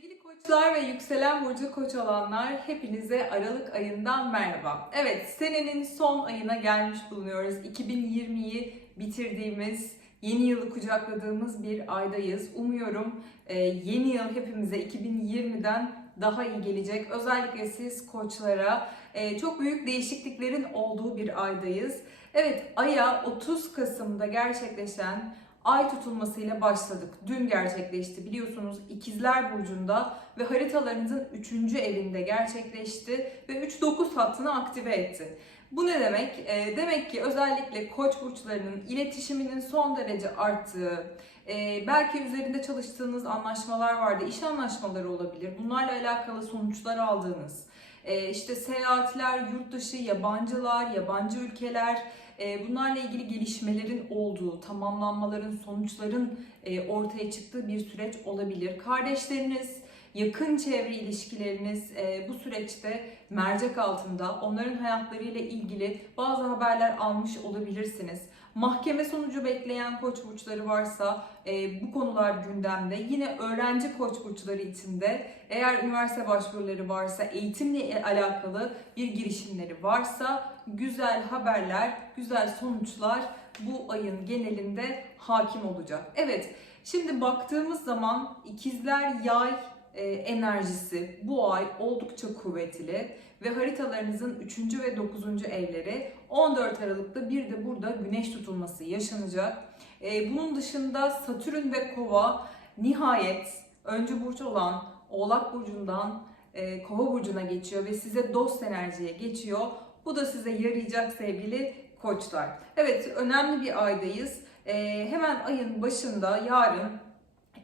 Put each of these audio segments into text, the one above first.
Sevgili koçlar ve yükselen burcu koç olanlar hepinize Aralık ayından merhaba. Evet senenin son ayına gelmiş bulunuyoruz. 2020'yi bitirdiğimiz, yeni yılı kucakladığımız bir aydayız. Umuyorum e, yeni yıl hepimize 2020'den daha iyi gelecek. Özellikle siz koçlara e, çok büyük değişikliklerin olduğu bir aydayız. Evet aya 30 Kasım'da gerçekleşen ay tutulmasıyla başladık. Dün gerçekleşti biliyorsunuz İkizler Burcu'nda ve haritalarınızın 3. evinde gerçekleşti ve 3-9 hattını aktive etti. Bu ne demek? E, demek ki özellikle koç burçlarının iletişiminin son derece arttığı, e, belki üzerinde çalıştığınız anlaşmalar vardı, iş anlaşmaları olabilir. Bunlarla alakalı sonuçlar aldığınız, e, işte seyahatler, yurt dışı, yabancılar, yabancı ülkeler, e, bunlarla ilgili gelişmelerin olduğu, tamamlanmaların, sonuçların e, ortaya çıktığı bir süreç olabilir. Kardeşleriniz, yakın çevre ilişkileriniz e, bu süreçte mercek altında. Onların hayatlarıyla ilgili bazı haberler almış olabilirsiniz. Mahkeme sonucu bekleyen koç burçları varsa e, bu konular gündemde. Yine öğrenci koç burçları içinde eğer üniversite başvuruları varsa, eğitimle alakalı bir girişimleri varsa güzel haberler, güzel sonuçlar bu ayın genelinde hakim olacak. Evet, şimdi baktığımız zaman ikizler yay enerjisi bu ay oldukça kuvvetli ve haritalarınızın 3. ve 9. evleri 14 Aralık'ta bir de burada güneş tutulması yaşanacak. E, bunun dışında Satürn ve Kova nihayet öncü burç olan Oğlak Burcu'ndan e, Kova Burcu'na geçiyor ve size dost enerjiye geçiyor. Bu da size yarayacak sevgili koçlar. Evet önemli bir aydayız. E, hemen ayın başında yarın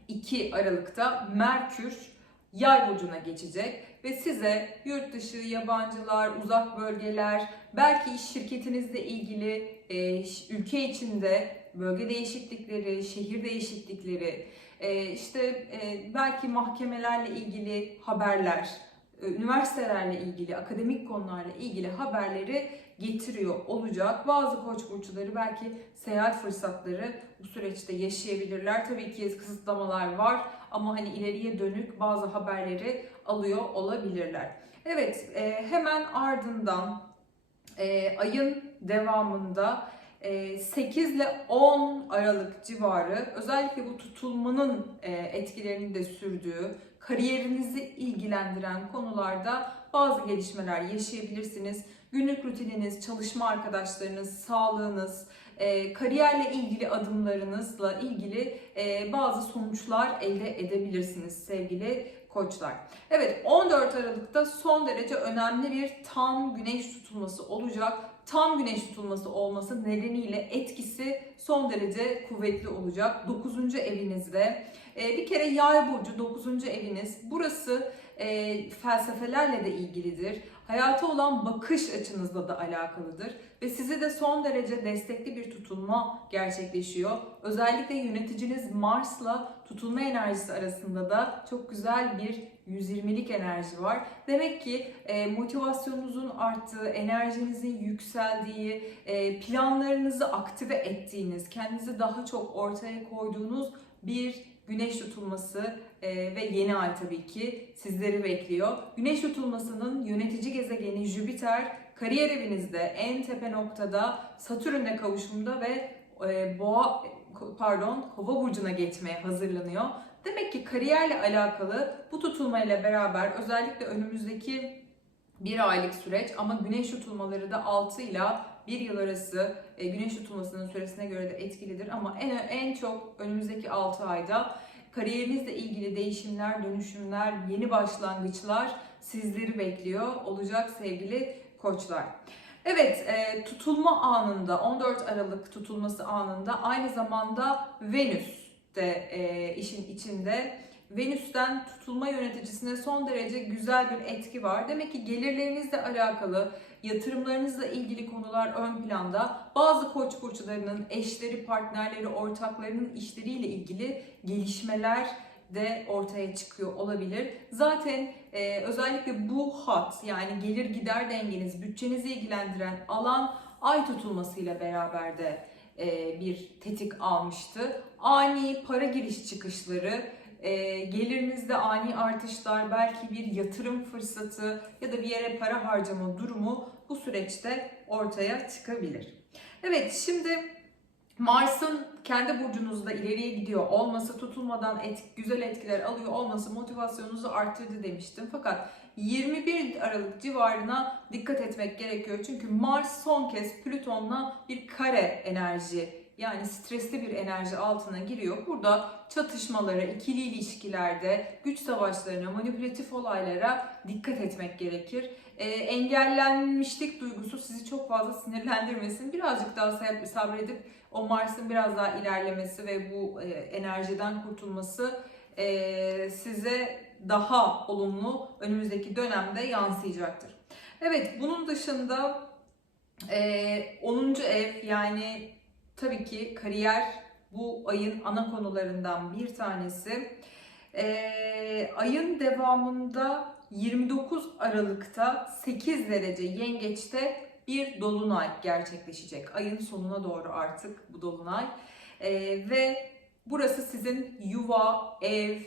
2 Aralık'ta Merkür Yay burcuna geçecek ve size yurt dışı, yabancılar, uzak bölgeler, belki iş şirketinizle ilgili e, ülke içinde bölge değişiklikleri, şehir değişiklikleri, e, işte e, belki mahkemelerle ilgili haberler, e, üniversitelerle ilgili, akademik konularla ilgili haberleri getiriyor olacak. Bazı koç burçları belki seyahat fırsatları bu süreçte yaşayabilirler. Tabii ki kısıtlamalar var ama hani ileriye dönük bazı haberleri alıyor olabilirler. Evet, e, hemen ardından e, ayın devamında 8 ile 10 Aralık civarı özellikle bu tutulmanın etkilerini de sürdüğü kariyerinizi ilgilendiren konularda bazı gelişmeler yaşayabilirsiniz. Günlük rutininiz, çalışma arkadaşlarınız, sağlığınız, e, kariyerle ilgili adımlarınızla ilgili e, bazı sonuçlar elde edebilirsiniz sevgili koçlar. Evet 14 Aralık'ta son derece önemli bir tam güneş tutulması olacak. Tam güneş tutulması olması nedeniyle etkisi son derece kuvvetli olacak. 9. evinizde e, bir kere yay burcu 9. eviniz. Burası e, felsefelerle de ilgilidir. Hayata olan bakış açınızla da alakalıdır. Ve size de son derece destekli bir tutulma gerçekleşiyor. Özellikle yöneticiniz Mars'la tutulma enerjisi arasında da çok güzel bir 120'lik enerji var. Demek ki e, motivasyonunuzun arttığı, enerjinizin yükseldiği, e, planlarınızı aktive ettiğiniz, kendinizi daha çok ortaya koyduğunuz bir güneş tutulması e, ve yeni ay tabii ki sizleri bekliyor. Güneş tutulmasının yönetici gezegeni Jüpiter kariyer evinizde en tepe noktada Satürn'le kavuşumda ve e, boğa pardon kova burcuna geçmeye hazırlanıyor. Demek ki kariyerle alakalı bu tutulmayla beraber özellikle önümüzdeki bir aylık süreç ama güneş tutulmaları da 6 ile 1 yıl arası e, güneş tutulmasının süresine göre de etkilidir ama en en çok önümüzdeki 6 ayda kariyerinizle ilgili değişimler, dönüşümler, yeni başlangıçlar sizleri bekliyor olacak sevgili koçlar. Evet, e, tutulma anında 14 Aralık tutulması anında aynı zamanda Venüs de e, işin içinde. Venüs'ten tutulma yöneticisine son derece güzel bir etki var. Demek ki gelirlerinizle alakalı, yatırımlarınızla ilgili konular ön planda. Bazı koç burçlarının eşleri, partnerleri, ortaklarının işleriyle ilgili gelişmeler de ortaya çıkıyor olabilir. Zaten e, özellikle bu hat yani gelir gider dengeniz, bütçenizi ilgilendiren alan ay tutulmasıyla beraber de e, bir tetik almıştı. Ani para giriş çıkışları e, gelirinizde ani artışlar, belki bir yatırım fırsatı ya da bir yere para harcama durumu bu süreçte ortaya çıkabilir. Evet şimdi Mars'ın kendi burcunuzda ileriye gidiyor olması, tutulmadan et, güzel etkiler alıyor olması motivasyonunuzu arttırdı demiştim. Fakat 21 Aralık civarına dikkat etmek gerekiyor. Çünkü Mars son kez Plüton'la bir kare enerji yani stresli bir enerji altına giriyor. Burada çatışmalara, ikili ilişkilerde, güç savaşlarına, manipülatif olaylara dikkat etmek gerekir. Ee, engellenmişlik duygusu sizi çok fazla sinirlendirmesin. Birazcık daha sab- sabredip o Mars'ın biraz daha ilerlemesi ve bu e, enerjiden kurtulması e, size daha olumlu önümüzdeki dönemde yansıyacaktır. Evet bunun dışında e, 10. ev yani tabii ki kariyer bu ayın ana konularından bir tanesi. E, ayın devamında 29 Aralık'ta 8 derece yengeçte bir dolunay gerçekleşecek. Ayın sonuna doğru artık bu dolunay. E, ve burası sizin yuva, ev,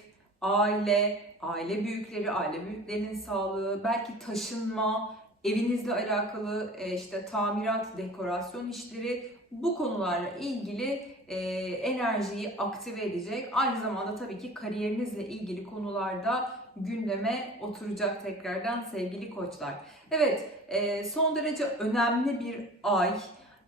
aile, aile büyükleri, aile büyüklerinin sağlığı, belki taşınma, evinizle alakalı e, işte tamirat, dekorasyon işleri bu konularla ilgili e, enerjiyi aktive edecek. Aynı zamanda tabii ki kariyerinizle ilgili konularda gündeme oturacak tekrardan sevgili koçlar. Evet, e, son derece önemli bir ay.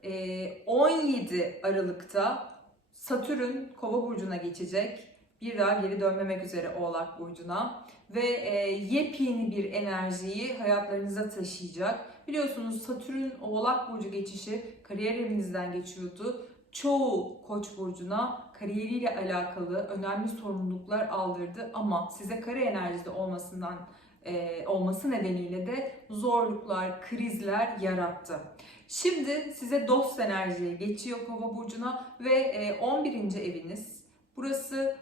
E, 17 Aralık'ta Satürn Kova burcuna geçecek. Bir daha geri dönmemek üzere Oğlak burcuna ve e, yepyeni bir enerjiyi hayatlarınıza taşıyacak. Biliyorsunuz Satürn Oğlak burcu geçişi kariyer evinizden geçiyordu. Çoğu Koç burcuna kariyeriyle alakalı önemli sorumluluklar aldırdı ama size kare enerjide olmasından e, olması nedeniyle de zorluklar, krizler yarattı. Şimdi size dost enerjiye geçiyor Kova burcuna ve e, 11. eviniz. Burası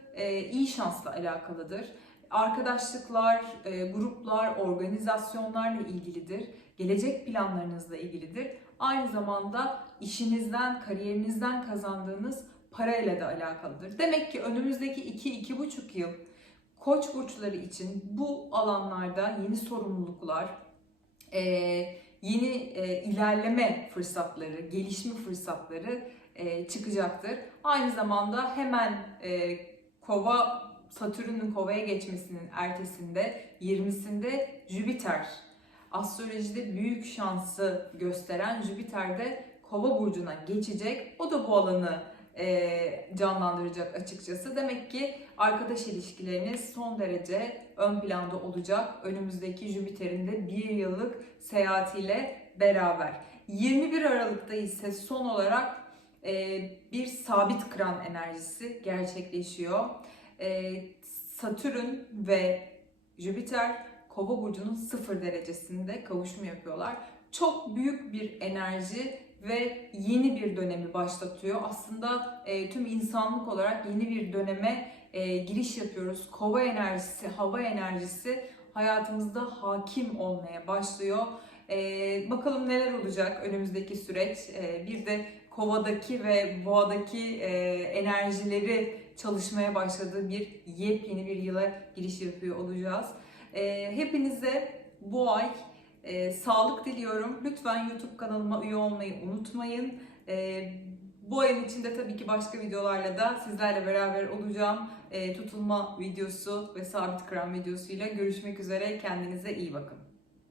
iyi şansla alakalıdır. Arkadaşlıklar, e, gruplar, organizasyonlarla ilgilidir. Gelecek planlarınızla ilgilidir. Aynı zamanda işinizden, kariyerinizden kazandığınız parayla da alakalıdır. Demek ki önümüzdeki 2-2,5 yıl koç burçları için bu alanlarda yeni sorumluluklar, e, yeni e, ilerleme fırsatları, gelişme fırsatları e, çıkacaktır. Aynı zamanda hemen e, kova Satürn'ün kovaya geçmesinin ertesinde 20'sinde Jüpiter astrolojide büyük şansı gösteren Jüpiter de kova burcuna geçecek. O da bu alanı e, canlandıracak açıkçası. Demek ki arkadaş ilişkileriniz son derece ön planda olacak. Önümüzdeki Jüpiter'in de bir yıllık seyahatiyle beraber. 21 Aralık'ta ise son olarak bir sabit kıran enerjisi gerçekleşiyor. E, Satürn ve Jüpiter Kova burcunun sıfır derecesinde kavuşum yapıyorlar. Çok büyük bir enerji ve yeni bir dönemi başlatıyor. Aslında e, tüm insanlık olarak yeni bir döneme e, giriş yapıyoruz. Kova enerjisi, hava enerjisi hayatımızda hakim olmaya başlıyor. E, bakalım neler olacak önümüzdeki süreç. E, bir de kovadaki ve boğadaki e, enerjileri çalışmaya başladığı bir yepyeni bir yıla giriş yapıyor olacağız. E, hepinize bu ay e, sağlık diliyorum. Lütfen YouTube kanalıma üye olmayı unutmayın. E, bu ayın içinde tabii ki başka videolarla da sizlerle beraber olacağım. E, tutulma videosu ve sabit kıran videosuyla görüşmek üzere. Kendinize iyi bakın.